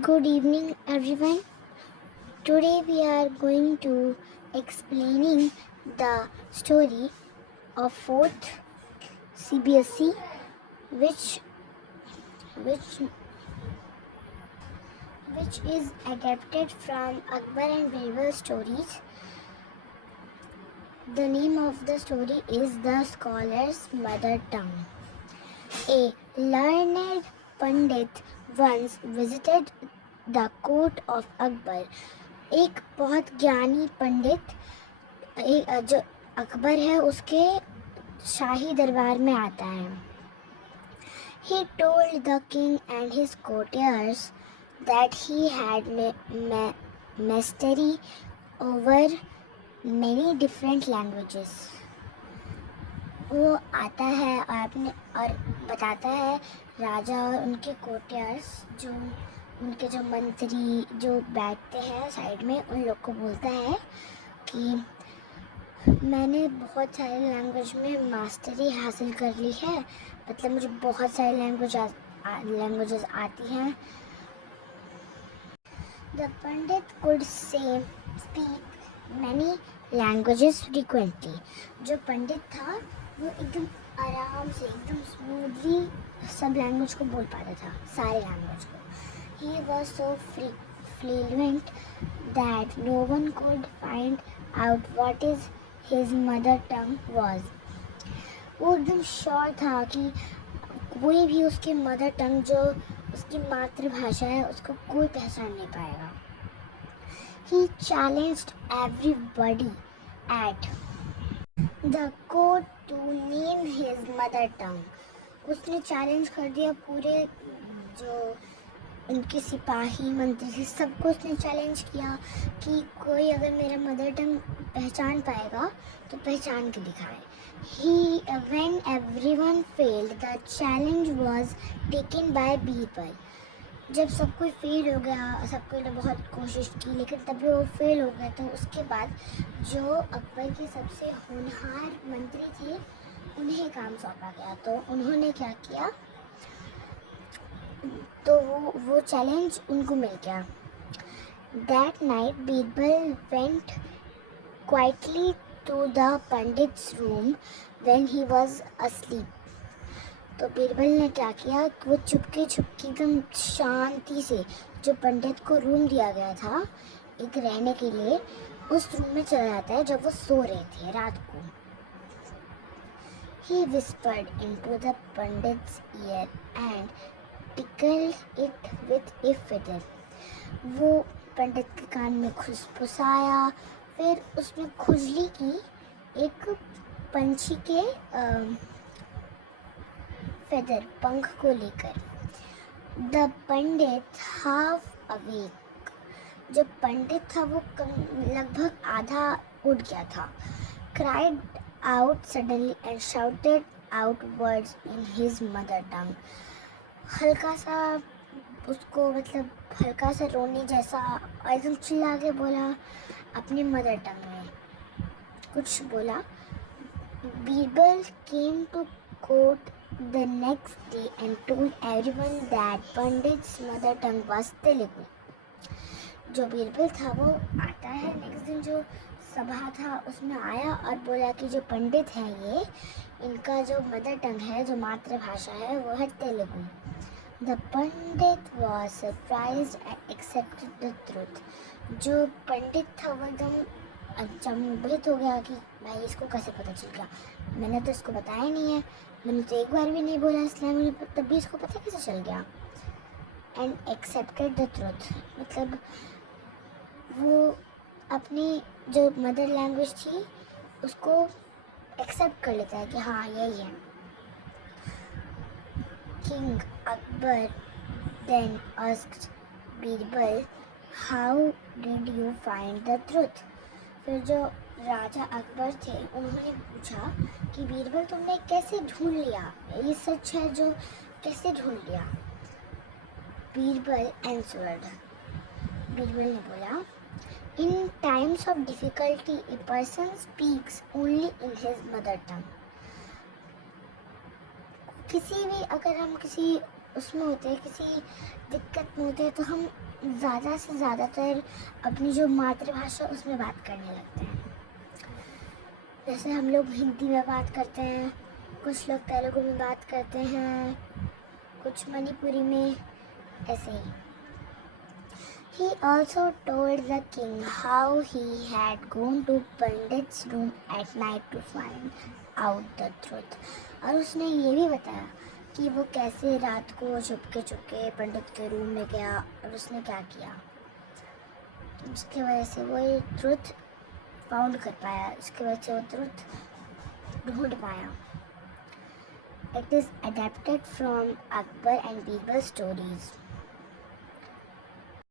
Good evening, everyone. Today we are going to explaining the story of fourth CBSE, which which which is adapted from Akbar and Birbal stories. The name of the story is The Scholar's Mother Tongue. A learned Pandit once visited the court of Akbar. एक बहुत ज्ञानी पंडित जो अकबर है उसके शाही दरबार में आता है. He told the king and his courtiers that he had mastery over many different languages. वो आता है और बताता है राजा और उनके कोर्टियर्स, जो उनके जो मंत्री जो बैठते हैं साइड में, उन लोग को बोलता है कि मैंने बहुत सारे लैंग्वेज में मास्टरी हासिल कर ली है, मतलब मुझे बहुत सारी लैंग्वेजेस आती हैं. The Pandit could speak many languages frequently. जो पंडित था वो एकदम आराम से, एकदम स्मूथली सब लैंग्वेज को बोल पाता था, सारे लैंग्वेज को. He was so fluent that no one could find out what his mother tongue was. वो एकदम श्योर था कि कोई भी उसकी मदर टंग, जो उसकी मातृभाषा है, उसको कोई पहचान नहीं पाएगा. He challenged everybody at the court to name his mother tongue. उसने चैलेंज कर दिया पूरे जो उनके सिपाही मंत्री थे, सबको उसने चैलेंज किया कि कोई अगर मेरा मदर टंग पहचान पाएगा तो पहचान के दिखाए. When everyone failed, the challenge was taken by Birbal. जब सब कोई फेल हो गया, सब कोई ने बहुत कोशिश की लेकिन तभी वो फेल हो गया, तो उसके बाद जो अकबर के सबसे होनहार मंत्री थे उन्हें काम सौंपा गया. तो उन्होंने क्या किया, तो वो चैलेंज उनको मिल गया. That night Birbal went quietly to the पंडित's room when he was asleep. तो बीरबल ने क्या किया कि वो चुपके एकदम शांति से जो पंडित को रूम दिया गया था एक रहने के लिए, उस रूम में चला जाता है जब वो सो रहे थे रात को. He whispered into the pandit's ear and tickled it with a feather. वो पंडित के कान में फुसफुसाया, फिर उसने खुजली की एक पंछी के फेदर, पंख को लेकर. The Pandit half awake. जो पंडित था वो लगभग आधा उठ गया था. Cried out suddenly and shouted out words in his mother टंग. हल्का सा उसको, मतलब हल्का सा रोने जैसा, एकदम चिल्ला के बोला अपनी मदर टंग में कुछ बोला. Birbal came to court the next day and told everyone that Pandit's mother tongue was Telugu. जो बीरबल था वो आता है नेक्स्ट दिन, जो सभा था उसमें आया और बोला कि जो पंडित है ये, इनका जो मदर टंग है, जो मातृभाषा है, वो है Telugu. The Pandit was surprised and accepted the truth. जो पंडित था वो एकदम अचंभित हो गया कि भाई इसको कैसे पता चल गया, मैंने तो इसको बताया नहीं है, मैंने तो एक बार भी नहीं बोला इस लैंग्वेज में, तब भी इसको पता कैसे चल गया. एंड एक्सेप्टेड द ट्रुथ, मतलब वो अपनी जो मदर लैंग्वेज थी उसको एक्सेप्ट कर लेता है कि हाँ यही है. King Akbar then asked Birbal, how did you find the truth. फिर जो राजा अकबर थे उन्होंने पूछा कि बीरबल तुमने कैसे ढूंढ लिया, ये सच है जो कैसे ढूंढ लिया. बीरबल आंसर्ड. बीरबल ने बोला, in times of difficulty a person speaks only in his mother tongue. किसी भी, अगर हम किसी उसमें होते हैं, किसी दिक्कत में होते हैं, तो हम ज़्यादा से ज़्यादातर अपनी जो मातृभाषा उसमें बात करने लगते हैं। जैसे हम लोग हिंदी में बात करते हैं, कुछ लोग तेलुगु में बात करते हैं, कुछ मणिपुरी में, ऐसे ही। He also told the king how he had gone to Pandit's room at night to find out the truth. और उसने ये भी बताया कि वो कैसे रात को चुपके पंडित के रूम में गया और उसने क्या किया, जिसकी वजह से वो ये ट्रुथ फाउंड कर पाया, इसकी वजह से वो ट्रुथ ढूंढ पाया। It is adapted from Akbar and Birbal stories.